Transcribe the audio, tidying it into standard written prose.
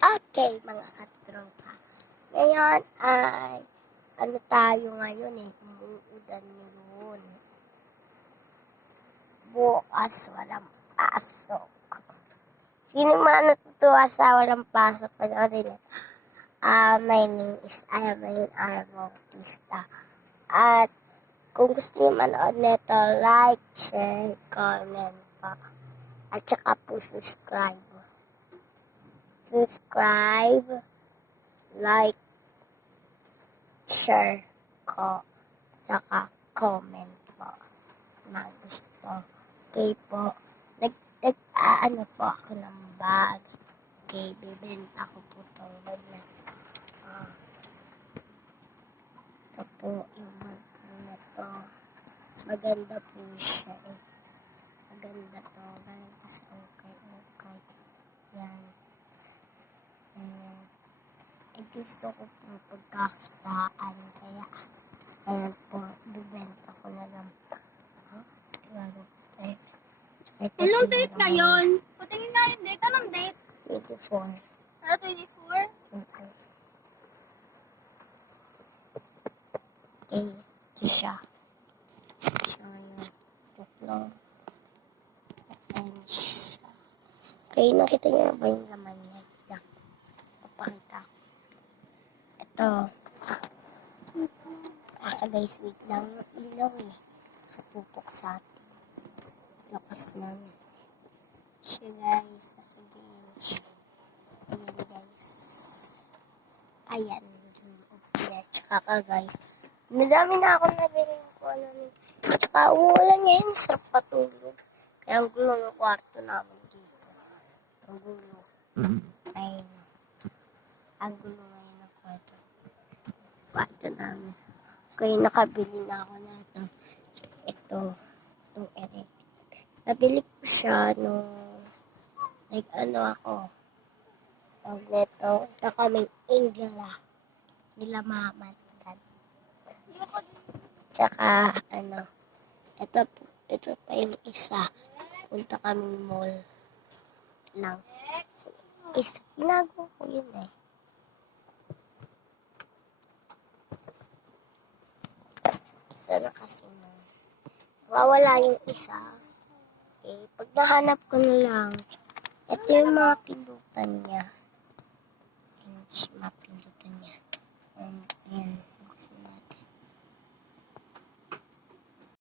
Okay, mga katropa. Ngayon ay, ano tayo ngayon umuudan ngayon. Bukas walang pasok. Sino man natutuwa sa walang pasok? Panoorin niyo. My name is Irene R. Bautista. At kung gusto niyo manood nito, like, share, comment po. At saka po subscribe. Subscribe, like, share ko, saka comment po na gusto. Okay po, ano po ako ng bag. Okay, bibenta ko po itong bag na. Ito po yung bag na to. Maganda po siya eh. Maganda to. Kasi okay. Yan. Gusto ko po pagkakitaan. Kaya, ayan po, bibenta ko na lang. Anong date ngayon? Patingin nga yung date. Anong date? 24. Ano, 24? Okay. Okay, ito siya. Siya yung tuklong. Ayan siya. Okay, nakita niyo na ba yung laman niya? Yan. Papakita ko. Ito. Guys, wait lang yung ilaw eh. Nakatutok sa atin. Lakas namin. Siya guys. Ayan guys. Ayan. Okay, tsaka guys. Madami na akong nabili ko. Tsaka uulan niya yun. Sarap patulog. Kaya ang gulo ng kwarto namin dito. Ang gulo. Ayun. Ang gulo ngayon ng kwarto. Kwarto namin. Kaya nakabili na ako na ito. Itong electric. Nabili ko siya nung ako. Tawag nito. Taka may Angela. Nila mama. Tsaka, ito pa yung isa. Punta kami mall lang. Ginagawa ko yun eh. Isa na kasi na. Nawawala yung isa. Okay, pag nahanap ko na lang, ito yung mga pindutan niya. Ayan, mga pindutan niya. Ayan.